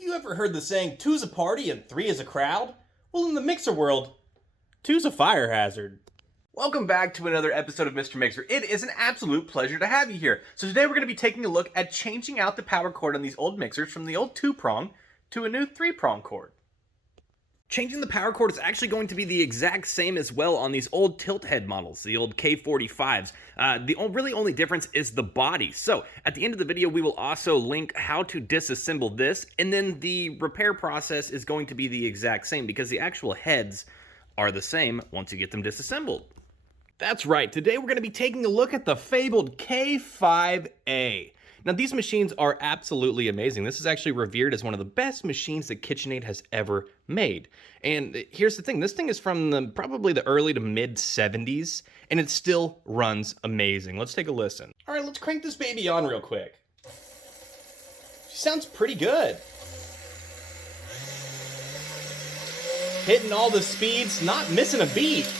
Have you ever heard the saying, two's a party and three is a crowd? Well, in the mixer world, two's a fire hazard. Welcome back to another episode of Mr. Mixer. It is an absolute pleasure to have you here. So today we're going to be taking a look at changing out the power cord on these old mixers from the old 2-prong to a new 3-prong cord. Changing the power cord is actually going to be the exact same as well on these old tilt head models, the old K45s. The really only difference is the body. So at the end of the video, we will also link how to disassemble this, and then the repair process is going to be the exact same because the actual heads are the same once you get them disassembled. That's right, today we're going to be taking a look at the fabled K5A. Now, these machines are absolutely amazing. This is actually revered as one of the best machines that Kitchenaid has ever made. And here's the thing, this thing is from probably the early to mid 70s, and it still runs amazing. Let's take a listen. All right, let's crank this baby on real quick. She sounds pretty good. Hitting all the speeds, not missing a beat.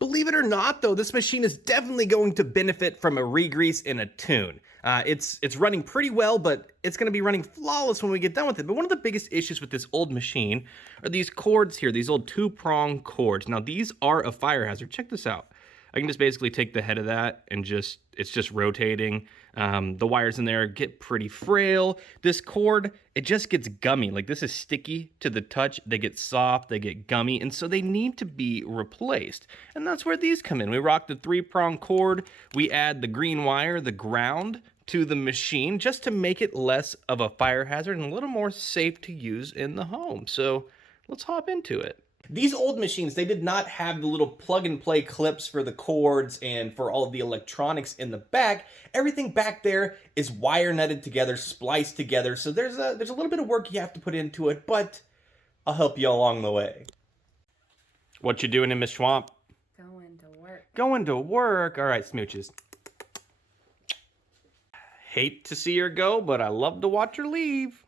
Believe it or not, though, this machine is definitely going to benefit from a regrease and a tune. It's running pretty well, but it's going to be running flawless when we get done with it. But one of the biggest issues with this old machine are these cords here, these old 2-prong cords. Now, these are a fire hazard. Check this out. I can just basically take the head of that and it's just rotating. The wires in there get pretty frail. This cord, it just gets gummy. Like, this is sticky to the touch. They get soft, they get gummy, and so they need to be replaced. And that's where these come in. We rock the 3-prong cord. We add the green wire, the ground, to the machine just to make it less of a fire hazard and a little more safe to use in the home. So let's hop into it. These old machines, they did not have the little plug-and-play clips for the cords and for all of the electronics in the back. Everything back there is wire nutted together, spliced together, so there's a little bit of work you have to put into it, but I'll help you along the way. What you doing in Miss Swamp? Going to work. Going to work. All right, smooches. Hate to see her go, but I love to watch her leave.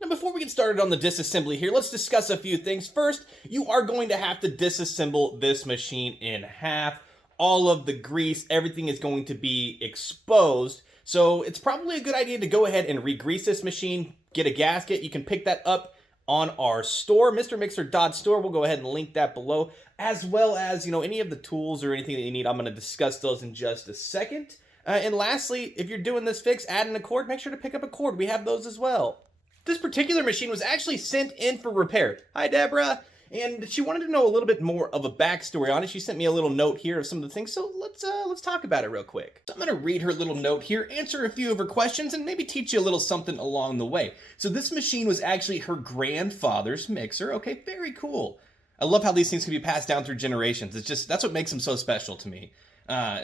Now, before we get started on the disassembly here, let's discuss a few things. First, you are going to have to disassemble this machine in half. All of the grease, everything is going to be exposed. So it's probably a good idea to go ahead and regrease this machine, get a gasket. You can pick that up on our store, MrMixer.store. We'll go ahead and link that below, as well as, any of the tools or anything that you need. I'm going to discuss those in just a second. And lastly, if you're doing this fix, adding a cord, make sure to pick up a cord. We have those as well. This particular machine was actually sent in for repair. Hi, Deborah. And she wanted to know a little bit more of a backstory on it. She sent me a little note here of some of the things, so let's talk about it real quick. So I'm gonna read her little note here, answer a few of her questions, and maybe teach you a little something along the way. So this machine was actually her grandfather's mixer. Okay, very cool. I love how these things can be passed down through generations. That's what makes them so special to me.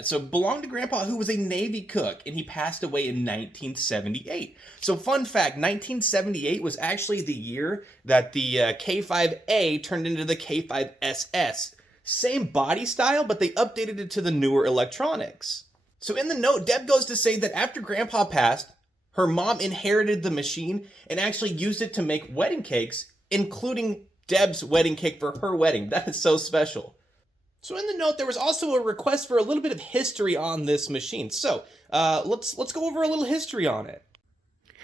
So belonged to Grandpa, who was a Navy cook, and he passed away in 1978. So fun fact, 1978 was actually the year that the K5A turned into the K5SS. Same body style, but they updated it to the newer electronics. So in the note, Deb goes to say that after Grandpa passed, her mom inherited the machine and actually used it to make wedding cakes, including Deb's wedding cake for her wedding. That is so special. So in the note, there was also a request for a little bit of history on this machine. So let's go over a little history on it.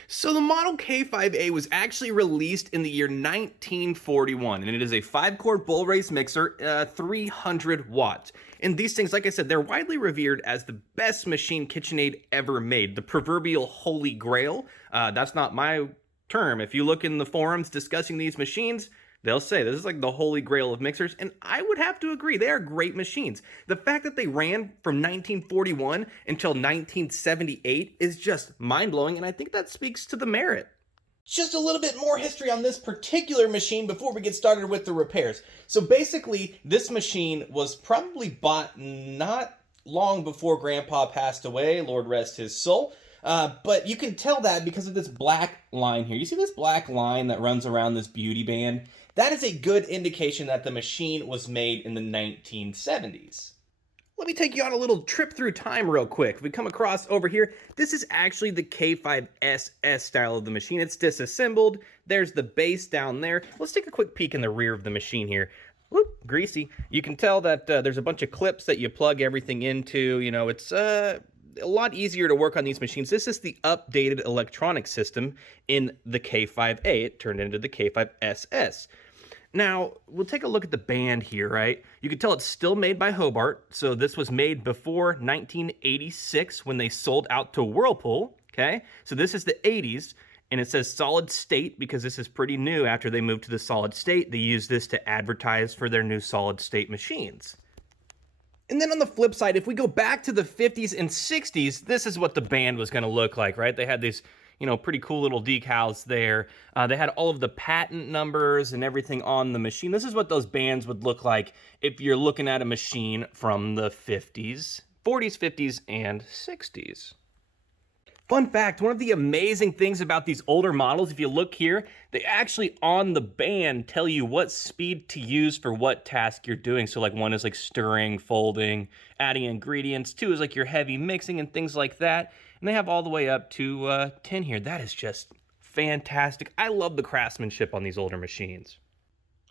So the model K5A was actually released in the year 1941, and it is a 5-cord bull race mixer, 300 watts. And these things, like I said, they're widely revered as the best machine Kitchenaid ever made, the proverbial holy grail. That's not my term. If you look in the forums discussing these machines, they'll say this is like the holy grail of mixers, and I would have to agree. They are great machines. The fact that they ran from 1941 until 1978 is just mind-blowing, and I think that speaks to the merit. Just a little bit more history on this particular machine before we get started with the repairs. So basically, this machine was probably bought not long before Grandpa passed away, Lord rest his soul. But you can tell that because of this black line here. You see this black line that runs around this beauty band? That is a good indication that the machine was made in the 1970s. Let me take you on a little trip through time real quick. If we come across over here, this is actually the K5SS style of the machine. It's disassembled. There's the base down there. Let's take a quick peek in the rear of the machine here. Whoop, greasy. You can tell that there's a bunch of clips that you plug everything into. It's a lot easier to work on these machines. This is the updated electronic system in the K5A. It turned into the K5SS. Now, we'll take a look at the band here, right? You can tell it's still made by Hobart. So this was made before 1986 when they sold out to Whirlpool, okay? So this is the 80s, and it says solid state because this is pretty new. After they moved to the solid state, they used this to advertise for their new solid state machines. And then on the flip side, if we go back to the 50s and 60s, this is what the band was gonna look like, right? They had these, you know, pretty cool little decals there. They had all of the patent numbers and everything on the machine. This is what those bands would look like if you're looking at a machine from the 50s, 40s, 50s, and 60s. Fun fact, one of the amazing things about these older models, if you look here, they actually on the band tell you what speed to use for what task you're doing. So like one is like stirring, folding, adding ingredients. 2 is like your heavy mixing and things like that. And they have all the way up to 10 here. That is just fantastic. I love the craftsmanship on these older machines.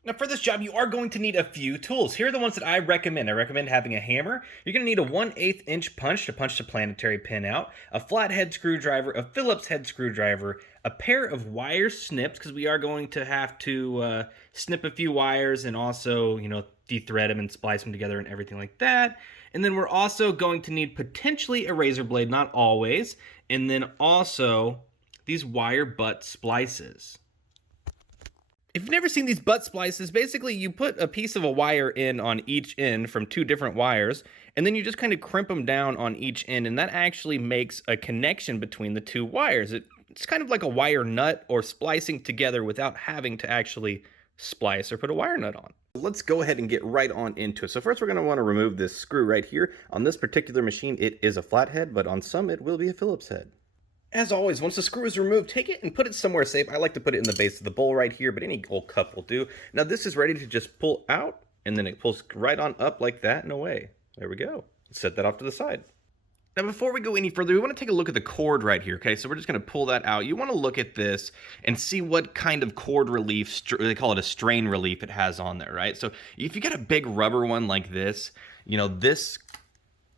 Now for this job, you are going to need a few tools. Here are the ones that I recommend. I recommend having a hammer. You're going to need a 1/8 inch punch to punch the planetary pin out, a flathead screwdriver, a Phillips head screwdriver, a pair of wire snips, because we are going to have to snip a few wires and also, you know, de-thread them and splice them together and everything like that. And then we're also going to need potentially a razor blade, not always, and then also these wire butt splices. If you've never seen these butt splices, basically you put a piece of a wire in on each end from 2 different wires, and then you just kind of crimp them down on each end, and that actually makes a connection between the 2 wires. It's kind of like a wire nut or splicing together without having to actually splice or put a wire nut on. Let's go ahead and get right on into it. So first we're going to want to remove this screw right here. On this particular machine, it is a flathead, but on some it will be a Phillips head. As always, once the screw is removed, take it and put it somewhere safe. I like to put it in the base of the bowl right here, but any old cup will do. Now this is ready to just pull out, and then it pulls right on up like that and away. There we go. Set that off to the side. Now before we go any further, we want to take a look at the cord right here, okay? So we're just going to pull that out. You want to look at this and see what kind of cord relief, they call it a strain relief, it has on there, right? So if you get a big rubber one like this, you know, this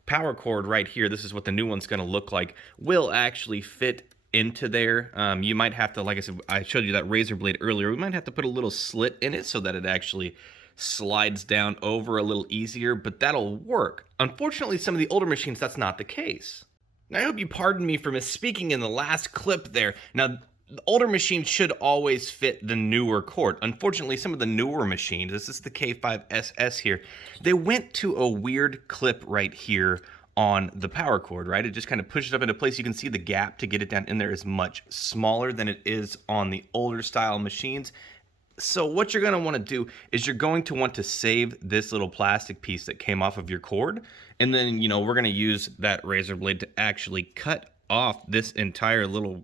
power cord right here, this is what the new one's going to look like, will actually fit into there. You might have to, like I said, I showed you that razor blade earlier, we might have to put a little slit in it so that it actually slides down over a little easier, but that'll work. Unfortunately, some of the older machines, that's not the case. Now, I hope you pardon me for misspeaking in the last clip there. Now, the older machines should always fit the newer cord. Unfortunately, some of the newer machines, this is the K5SS here, they went to a weird clip right here on the power cord, right? It just kind of pushes up into place. You can see the gap to get it down in there is much smaller than it is on the older style machines. So what you're going to want to do is you're going to want to save this little plastic piece that came off of your cord. And then, you know, we're going to use that razor blade to actually cut off this entire little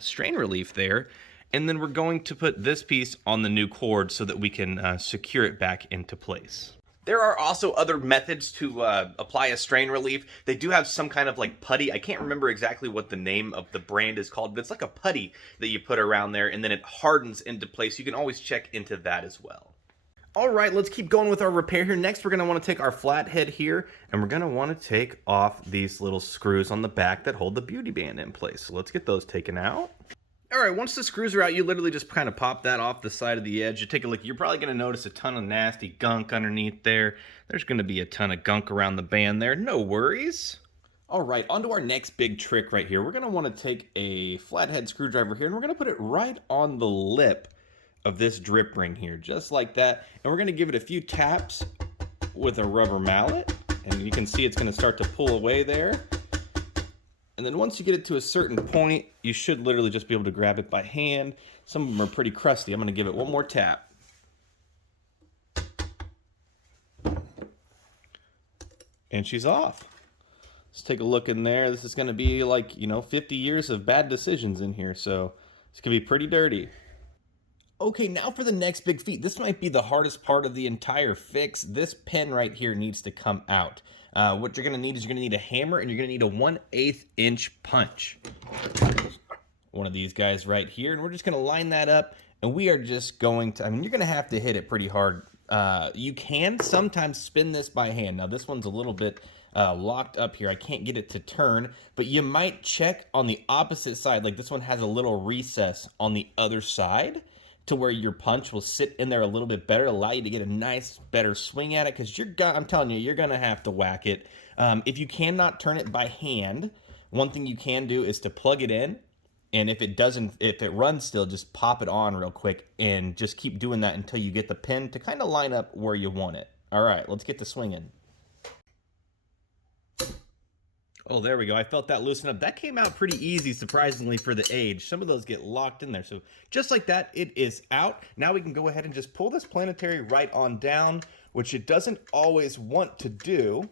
strain relief there. And then we're going to put this piece on the new cord so that we can secure it back into place. There are also other methods to apply a strain relief. They do have some kind of like putty. I can't remember exactly what the name of the brand is called, but it's like a putty that you put around there and then it hardens into place. You can always check into that as well. All right, let's keep going with our repair here. Next, we're going to want to take our flathead here and we're going to want to take off these little screws on the back that hold the beauty band in place. So let's get those taken out. All right, once the screws are out, you literally just kind of pop that off the side of the edge. You take a look, you're probably going to notice a ton of nasty gunk underneath there. There's going to be a ton of gunk around the band there. No worries. All right, on to our next big trick right here. We're going to want to take a flathead screwdriver here, and we're going to put it right on the lip of this drip ring here, just like that. And we're going to give it a few taps with a rubber mallet, and you can see it's going to start to pull away there. And then once you get it to a certain point, you should literally just be able to grab it by hand. Some of them are pretty crusty. I'm going to give it one more tap. And she's off. Let's take a look in there. This is going to be like, 50 years of bad decisions in here. So it's going to be pretty dirty. Okay, now for the next big feat. This might be the hardest part of the entire fix. This pen right here needs to come out. What you're going to need is you're going to need a hammer and you're going to need a 1/8 inch punch. One of these guys right here. And we're just going to line that up. And we are just going to, you're going to have to hit it pretty hard. You can sometimes spin this by hand. Now this one's a little bit locked up here. I can't get it to turn, but you might check on the opposite side. Like this one has a little recess on the other side to where your punch will sit in there a little bit better, allow you to get a nice, better swing at it, because I'm telling you, you're going to have to whack it. If you cannot turn it by hand, one thing you can do is to plug it in, and if it runs still, just pop it on real quick and just keep doing that until you get the pin to kind of line up where you want it. All right, let's get to swinging. Oh, there we go. I felt that loosen up. That came out pretty easy, surprisingly, for the age. Some of those get locked in there. So just like that, it is out. Now we can go ahead and just pull this planetary right on down, which it doesn't always want to do.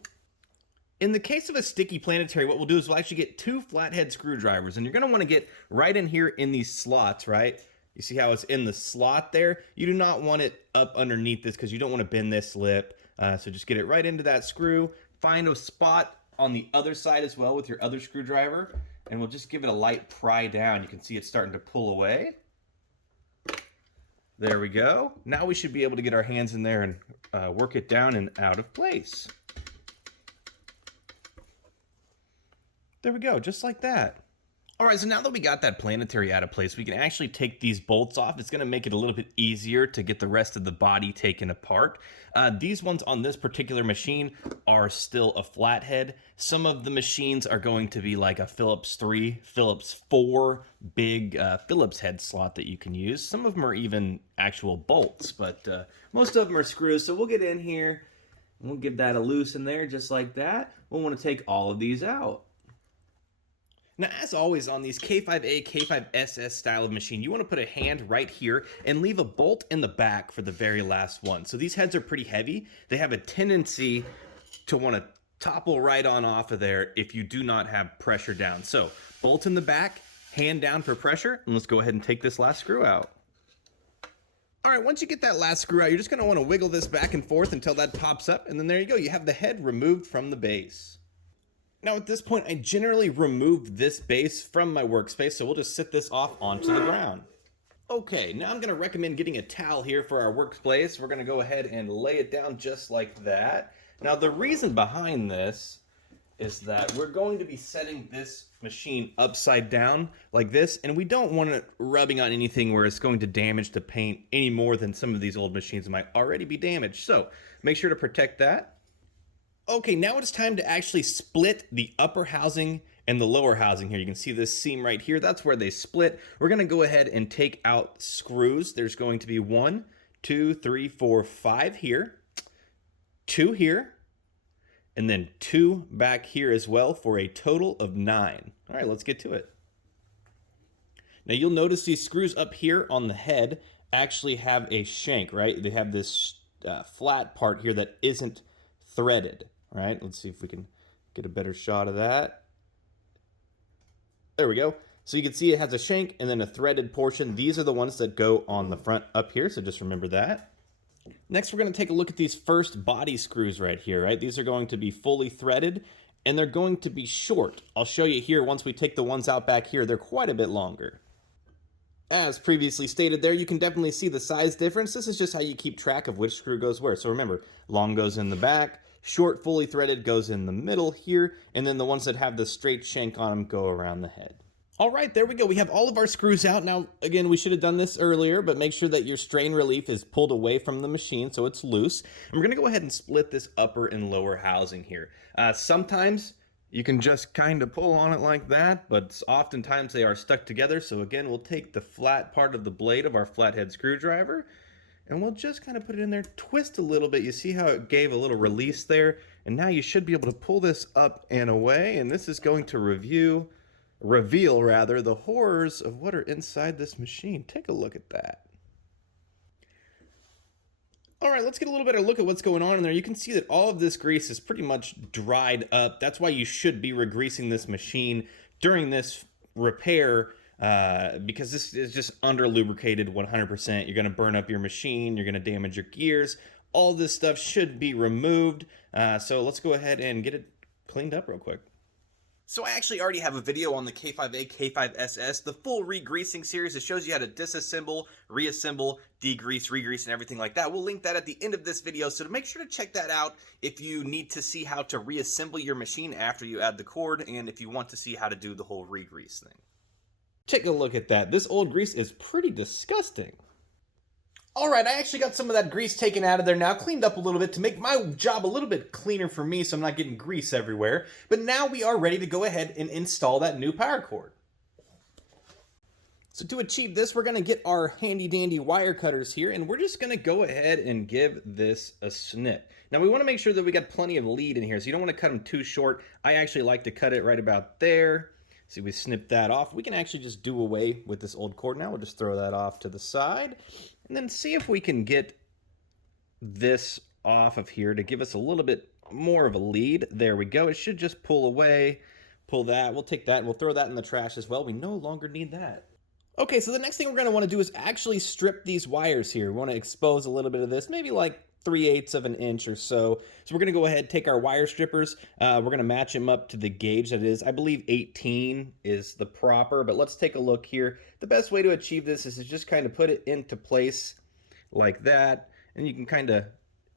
In the case of a sticky planetary, what we'll do is we'll actually get 2 flathead screwdrivers, and you're going to want to get right in here in these slots, right? You see how it's in the slot there? You do not want it up underneath this because you don't want to bend this lip. So just get it right into that screw. Find a spot on the other side as well with your other screwdriver, and we'll just give it a light pry down. You can see it's starting to pull away. There we go. Now we should be able to get our hands in there and work it down and out of place. There we go, just like that. All right, so now that we got that planetary out of place, we can actually take these bolts off. It's going to make it a little bit easier to get the rest of the body taken apart. These ones on this particular machine are still a flathead. Some of the machines are going to be like a Phillips 3, Phillips 4 big Phillips head slot that you can use. Some of them are even actual bolts, but most of them are screws. So we'll get in here, and we'll give that a loose in there just like that. We'll want to take all of these out. Now, as always on these K5A, K5SS style of machine, you want to put a hand right here and leave a bolt in the back for the very last one. So these heads are pretty heavy. They have a tendency to want to topple right on off of there if you do not have pressure down. So bolt in the back, hand down for pressure, and let's go ahead and take this last screw out. All right, once you get that last screw out, you're just going to want to wiggle this back and forth until that pops up, and then there you go. You have the head removed from the base. Now at this point, I generally remove this base from my workspace, so we'll just sit this off onto the ground. Okay, now I'm going to recommend getting a towel here for our workspace. We're going to go ahead and lay it down just like that. Now the reason behind this is that we're going to be setting this machine upside down like this, and we don't want it rubbing on anything where it's going to damage the paint any more than some of these old machines might already be damaged. So make sure to protect that. Okay, now it's time to actually split the upper housing and the lower housing here. You can see this seam right here. That's where they split. We're going to go ahead and take out screws. There's going to be 1, 2, 3, 4, 5 here, 2 here, and then 2 back here as well for a total of 9. All right, let's get to it. Now you'll notice these screws up here on the head actually have a shank, right? They have this flat part here that isn't threaded. All right, let's see if we can get a better shot of that. There we go. So you can see it has a shank and then a threaded portion. These are the ones that go on the front up here, so just remember that. Next, we're going to take a look at these first body screws right here, right? These are going to be fully threaded, and they're going to be short. I'll show you here once we take the ones out back here. They're quite a bit longer. As previously stated there, you can definitely see the size difference. This is just how you keep track of which screw goes where. So remember, long goes in the back, short fully threaded goes in the middle here, and then the ones that have the straight shank on them go around the head. All right, there we go. We have all of our screws out. Now, again, we should have done this earlier, but make sure that your strain relief is pulled away from the machine so it's loose. And we're going to go ahead and split this upper and lower housing here. Sometimes you can just kind of pull on it like that, but oftentimes they are stuck together. So again, we'll take the flat part of the blade of our flathead screwdriver, and we'll just kind of put it in there, twist a little bit. You see how it gave a little release there? And now you should be able to pull this up and away, and this is going to reveal the horrors of what are inside this machine. Take a look at that. All right, let's get a little better look at what's going on in there. You can see that all of this grease is pretty much dried up. That's why you should be regreasing this machine during this repair, because this is just under lubricated 100%. You're going to burn up your machine. You're going to damage your gears. All this stuff should be removed. So let's go ahead and get it cleaned up real quick. So I actually already have a video on the K5A, K5SS, the full regreasing series. It shows you how to disassemble, reassemble, degrease, regrease, and everything like that. We'll link that at the end of this video, so make sure to check that out if you need to see how to reassemble your machine after you add the cord, and if you want to see how to do the whole regrease thing. Take a look at that. This old grease is pretty disgusting. Alright, I actually got some of that grease taken out of there now, cleaned up a little bit to make my job a little bit cleaner for me so I'm not getting grease everywhere. But now we are ready to go ahead and install that new power cord. So to achieve this, we're going to get our handy dandy wire cutters here, and we're just going to go ahead and give this a snip. Now we want to make sure that we got plenty of lead in here, so you don't want to cut them too short. I actually like to cut it right about there. See, we snip that off. We can actually just do away with this old cord now. We'll just throw that off to the side. And then see if we can get this off of here to give us a little bit more of a lead. There we go. It should just pull away. Pull that. We'll take that and we'll throw that in the trash as well. We no longer need that. Okay, so the next thing we're going to want to do is actually strip these wires here. We want to expose a little bit of this, maybe like 3/8 of an inch or so. So we're going to go ahead, take our wire strippers. We're going to match them up to the gauge that it is. I believe 18 is the proper, but let's take a look here. The best way to achieve this is to just kind of put it into place like that, and you can kind of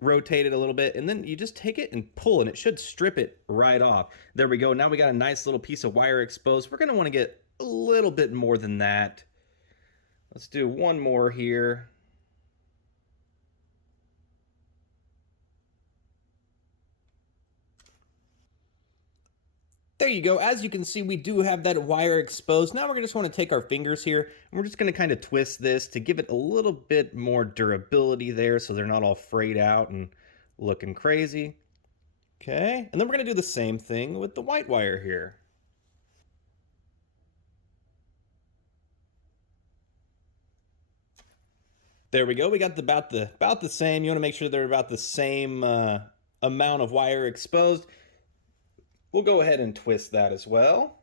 rotate it a little bit, and then you just take it and pull, and it should strip it right off. There we go. Now we got a nice little piece of wire exposed. We're going to want to get a little bit more than that. Let's do one more here. There you go. As you can see, we do have that wire exposed. Now we're going to just want to take our fingers here, and we're just going to kind of twist this to give it a little bit more durability there so they're not all frayed out and looking crazy. Okay, and then we're going to do the same thing with the white wire here. There we go. We got about the same. You want to make sure they're about the same amount of wire exposed. We'll go ahead and twist that as well.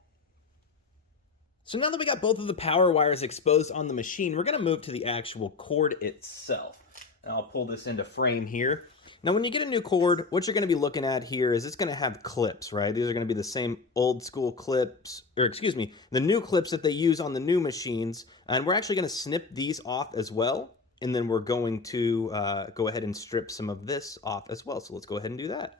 So now that we got both of the power wires exposed on the machine, we're going to move to the actual cord itself. And I'll pull this into frame here. Now when you get a new cord, what you're going to be looking at here is it's going to have clips, right? These are going to be the same old school clips, or excuse me, the new clips that they use on the new machines. And we're actually going to snip these off as well. And then we're going to go ahead and strip some of this off as well. So let's go ahead and do that.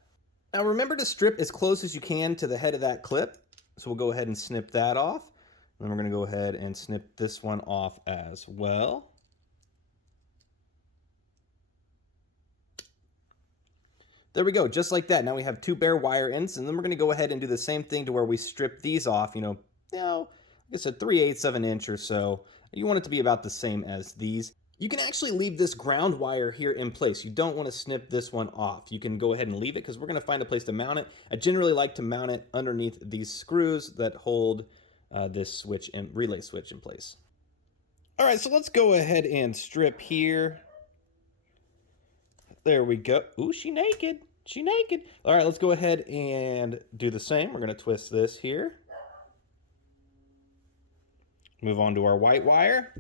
Now remember to strip as close as you can to the head of that clip. So we'll go ahead and snip that off. And then we're going to go ahead and snip this one off as well. There we go, just like that. Now we have two bare wire ends, and then we're going to go ahead and do the same thing to where we strip these off, like I said, 3/8 of an inch or so. You want it to be about the same as these. You can actually leave this ground wire here in place. You don't want to snip this one off. You can go ahead and leave it because we're going to find a place to mount it. I generally like to mount it underneath these screws that hold this switch and relay switch in place. All right, so let's go ahead and strip here. There we go. Ooh, she naked. She naked. All right, let's go ahead and do the same. We're going to twist this here. Move on to our white wire.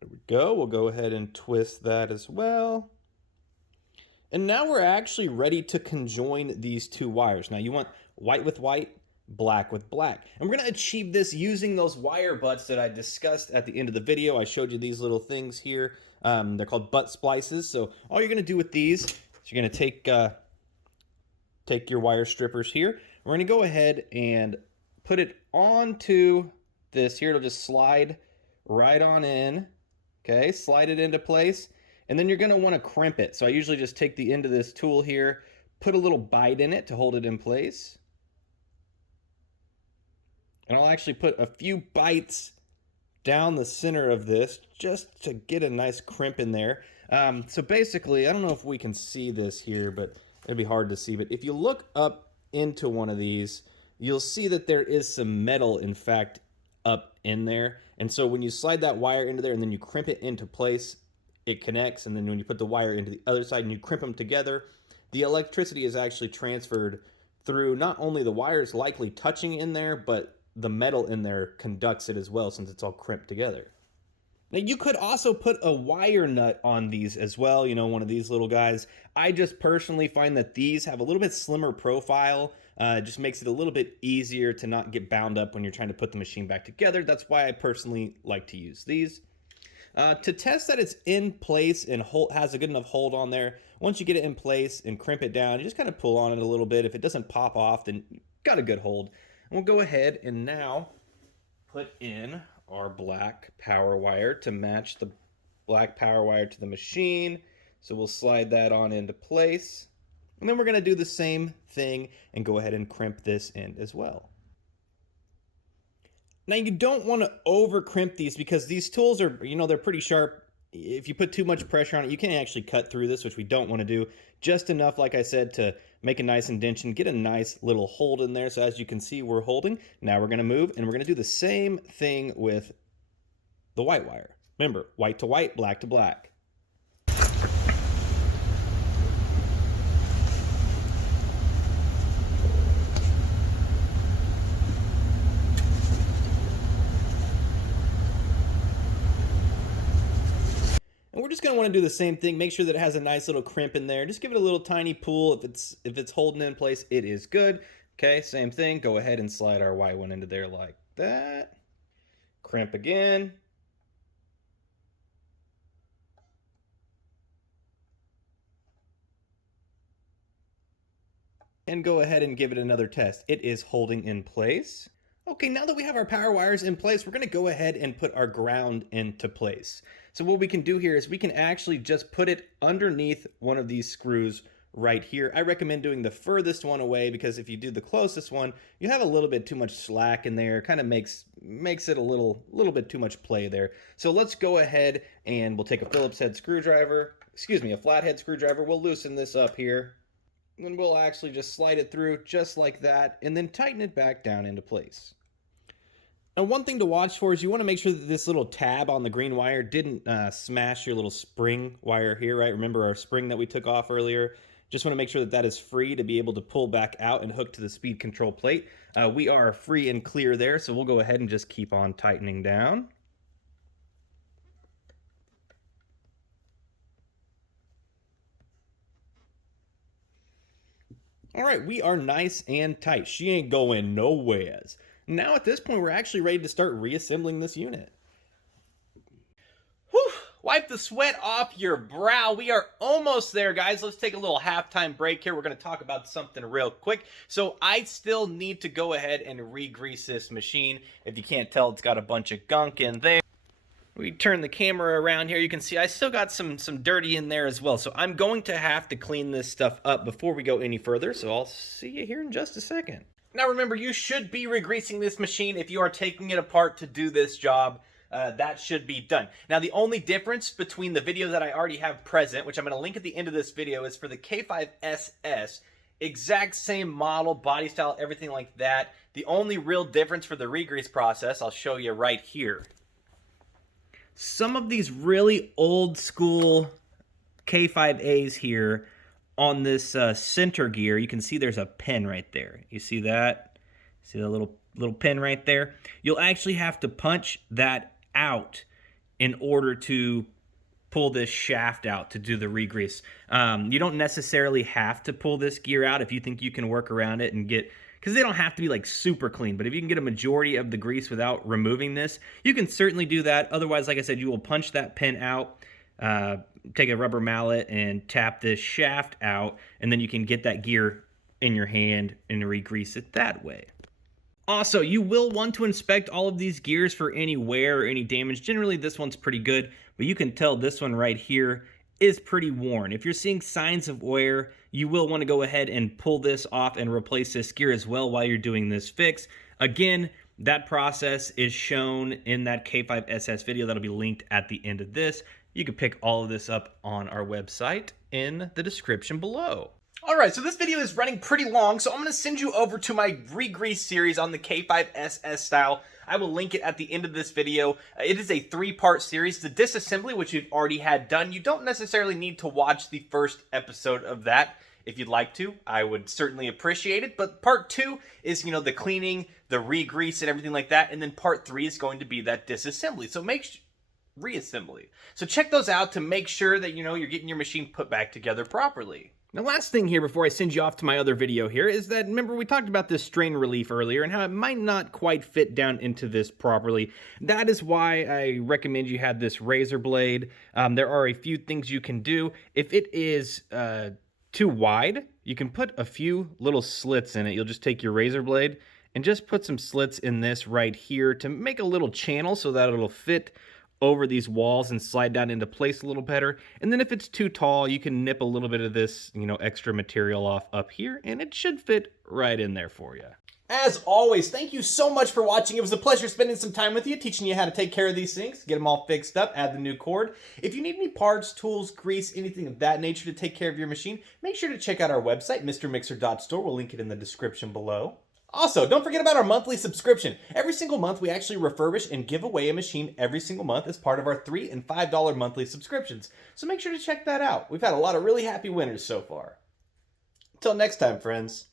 There we go. We'll go ahead and twist that as well. And now we're actually ready to conjoin these two wires. Now you want white with white, black with black. And we're going to achieve this using those wire butts that I discussed at the end of the video. I showed you these little things here. They're called butt splices. So all you're going to do with these is you're going to take your wire strippers here. We're going to go ahead and put it onto this here. It'll just slide right on in. Okay, slide it into place, and then you're going to want to crimp it. So I usually just take the end of this tool here, put a little bite in it to hold it in place. And I'll actually put a few bites down the center of this just to get a nice crimp in there. So basically, I don't know if we can see this here, but it'd be hard to see. But if you look up into one of these, you'll see that there is some metal, in fact, up in there. And so when you slide that wire into there and then you crimp it into place, it connects. And then when you put the wire into the other side and you crimp them together, the electricity is actually transferred through not only the wires likely touching in there, but the metal in there conducts it as well since it's all crimped together. Now you could also put a wire nut on these as well, one of these little guys. I just personally find that these have a little bit slimmer profile It just makes it a little bit easier to not get bound up when you're trying to put the machine back together. That's why I personally like to use these. To test that it's in place and has a good enough hold on there, once you get it in place and crimp it down, you just kind of pull on it a little bit. If it doesn't pop off, then you've got a good hold. And we'll go ahead and now put in our black power wire to match the black power wire to the machine. So we'll slide that on into place. And then we're going to do the same thing and go ahead and crimp this end as well. Now you don't want to over crimp these because these tools are, they're pretty sharp. If you put too much pressure on it, you can actually cut through this, which we don't want to do. Just enough, like I said, to make a nice indentation, get a nice little hold in there. So as you can see, we're holding. Now we're going to move, and we're going to do the same thing with the white wire. Remember, white to white, black to black. And we're just going to want to do the same thing. Make sure that it has a nice little crimp in there. Just give it a little tiny pull. If it's holding in place, it is good. Okay, same thing. Go ahead and slide our white one into there like that. Crimp again. And go ahead and give it another test. It is holding in place. Okay, now that we have our power wires in place, we're going to go ahead and put our ground into place. So what we can do here is we can actually just put it underneath one of these screws right here. I recommend doing the furthest one away because if you do the closest one, you have a little bit too much slack in there. Kind of makes it a little bit too much play there. So let's go ahead and we'll take a Phillips head screwdriver, a flathead screwdriver. We'll loosen this up here. Then we'll actually just slide it through just like that and then tighten it back down into place. Now one thing to watch for is you want to make sure that this little tab on the green wire didn't smash your little spring wire here, right? Remember our spring that we took off earlier? Just want to make sure that that is free to be able to pull back out and hook to the speed control plate. We are free and clear there, so we'll go ahead and just keep on tightening down. All right, we are nice and tight. She ain't going nowheres. Now at this point, we're actually ready to start reassembling this unit. Whew, wipe the sweat off your brow. We are almost there, guys. Let's take a little halftime break here. We're going to talk about something real quick. So I still need to go ahead and re-grease this machine. If you can't tell, it's got a bunch of gunk in there. We turn the camera around here, you can see I still got some dirty in there as well. So I'm going to have to clean this stuff up before we go any further. So I'll see you here in just a second. Now remember, you should be regreasing this machine if you are taking it apart to do this job. That should be done. Now the only difference between the video that I already have present, which I'm going to link at the end of this video, is for the K5SS. Exact same model, body style, everything like that. The only real difference for the regrease process, I'll show you right here. Some of these really old school K5As here on this center gear, you can see there's a pin right there. You see that? See the little pin right there? You'll actually have to punch that out in order to pull this shaft out to do the regrease. You don't necessarily have to pull this gear out if you think you can work around it and get... because they don't have to be like super clean, but if you can get a majority of the grease without removing this, you can certainly do that. Otherwise, like I said, you will punch that pin out, take a rubber mallet and tap this shaft out, and then you can get that gear in your hand and re-grease it that way. Also, you will want to inspect all of these gears for any wear or any damage. Generally, this one's pretty good, but you can tell this one right here is pretty worn. If you're seeing signs of wear, you will want to go ahead and pull this off and replace this gear as well while you're doing this fix. Again, that process is shown in that K5SS video that'll be linked at the end of this. You can pick all of this up on our website in the description below. Alright, so this video is running pretty long, so I'm going to send you over to my regrease series on the K5SS style. I will link it at the end of this video. It is a 3-part series. The disassembly, which you've already had done, you don't necessarily need to watch the first episode of that. If you'd like to, I would certainly appreciate it. But part 2 is, the cleaning, the regrease, and everything like that. And then part 3 is going to be that disassembly. So reassembly. So check those out to make sure that, you're getting your machine put back together properly. Now, last thing here before I send you off to my other video here is that, remember, we talked about this strain relief earlier and how it might not quite fit down into this properly. That is why I recommend you have this razor blade. There are a few things you can do. If it is too wide, you can put a few little slits in it. You'll just take your razor blade and just put some slits in this right here to make a little channel so that it'll fit over these walls and slide down into place a little better. And then if it's too tall, you can nip a little bit of this, extra material off up here, and it should fit right in there for you. As always, thank you so much for watching. It was a pleasure spending some time with you, teaching you how to take care of these things, get them all fixed up, add the new cord. If you need any parts, tools, grease, anything of that nature to take care of your machine, make sure to check out our website, mrmixer.store. We'll link it in the description below. Also, don't forget about our monthly subscription. Every single month, we actually refurbish and give away a machine every single month as part of our $3 and $5 monthly subscriptions. So make sure to check that out. We've had a lot of really happy winners so far. Until next time, friends.